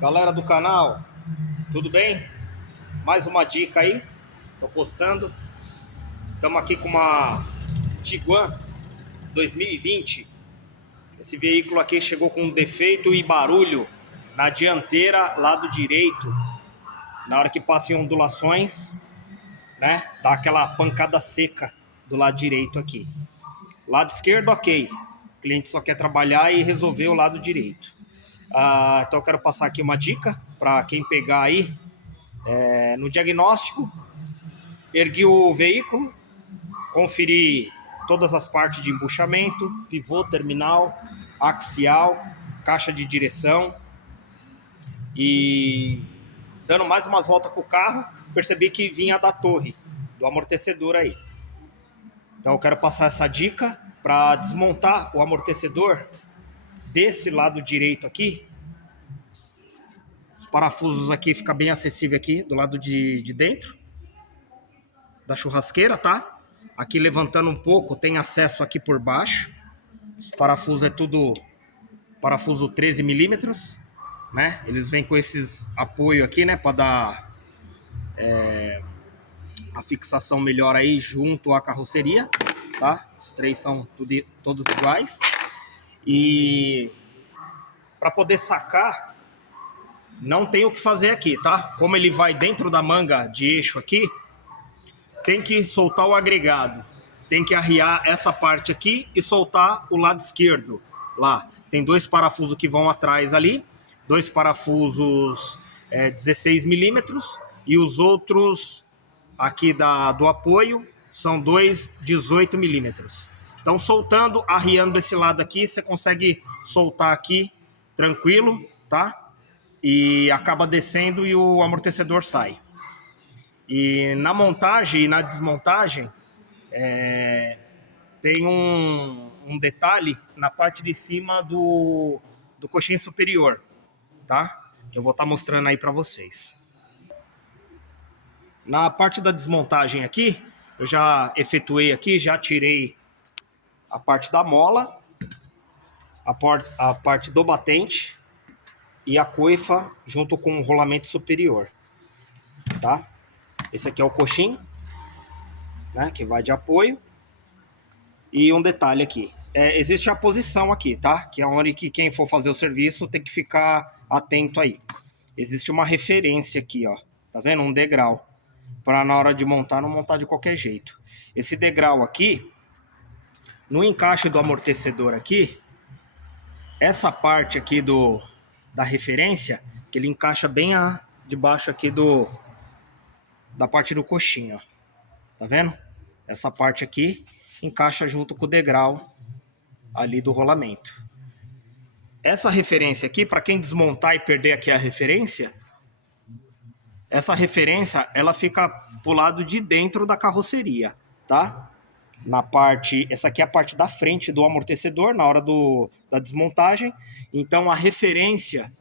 Galera do canal, tudo bem? Mais uma dica aí, tô postando. Estamos aqui com uma Tiguan 2020. Esse veículo aqui chegou com um defeito e barulho na dianteira, lado direito. Na hora que passa em ondulações, né? Dá aquela pancada seca do lado direito aqui. Lado esquerdo, ok. O cliente só quer trabalhar e resolver o lado direito. Então eu quero passar aqui uma dica para quem pegar aí. No diagnóstico, ergui o veículo, conferi todas as partes de embuchamento, pivô, terminal, axial, caixa de direção, e dando mais umas voltas com o carro, percebi que vinha da torre, do amortecedor aí. Então eu quero passar essa dica para desmontar o amortecedor desse lado direito aqui. Os parafusos aqui ficam bem acessível aqui do lado de dentro da churrasqueira, tá? Aqui levantando um pouco, tem acesso aqui por baixo. Esse parafuso é tudo parafuso 13 milímetros, né? Eles vêm com esses apoio aqui, né? Para dar a fixação melhor aí junto à carroceria, tá? Os três são todos iguais. E para poder sacar, não tem o que fazer aqui, tá? Como ele vai dentro da manga de eixo aqui, tem que soltar o agregado. Tem que arriar essa parte aqui e soltar o lado esquerdo. Lá tem dois parafusos que vão atrás ali, dois parafusos 16 milímetros, e os outros aqui do apoio são dois 18 milímetros. Então soltando, arriando esse lado aqui, você consegue soltar aqui tranquilo, tá? E acaba descendo e o amortecedor sai. E na montagem e na desmontagem, tem um detalhe na parte de cima do coxim superior, tá? Que eu vou estar mostrando aí para vocês. Na parte da desmontagem aqui, eu já efetuei aqui, já tirei a parte da mola, a parte do batente e a coifa junto com o rolamento superior, tá? Esse aqui é o coxim, né, que vai de apoio. E um detalhe aqui, existe a posição aqui, tá? Que é onde que quem for fazer o serviço tem que ficar atento aí. Existe uma referência aqui, ó, tá vendo? Um degrau, para na hora de montar, não montar de qualquer jeito. Esse degrau aqui, no encaixe do amortecedor aqui, essa parte aqui da referência, que ele encaixa bem debaixo aqui da parte do coxinho, ó. Tá vendo? Essa parte aqui encaixa junto com o degrau ali do rolamento. Essa referência aqui, para quem desmontar e perder aqui a referência, essa referência ela fica pro lado de dentro da carroceria, tá? Na parte, essa aqui é a parte da frente do amortecedor na hora da desmontagem. Então a referência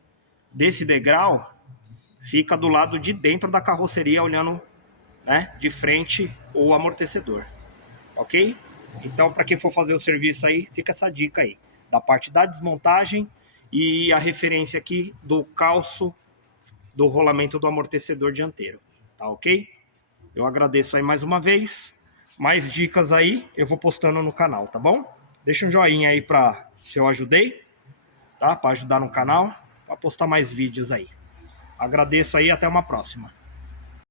desse degrau fica do lado de dentro da carroceria, olhando, né, de frente o amortecedor, ok? Então, para quem for fazer o serviço aí, fica essa dica aí, da parte da desmontagem e a referência aqui do calço do rolamento do amortecedor dianteiro, tá ok? Eu agradeço aí mais uma vez, mais dicas aí eu vou postando no canal, tá bom? Deixa um joinha aí se eu ajudei, tá? Para ajudar no canal, para postar mais vídeos aí. Agradeço aí, até uma próxima.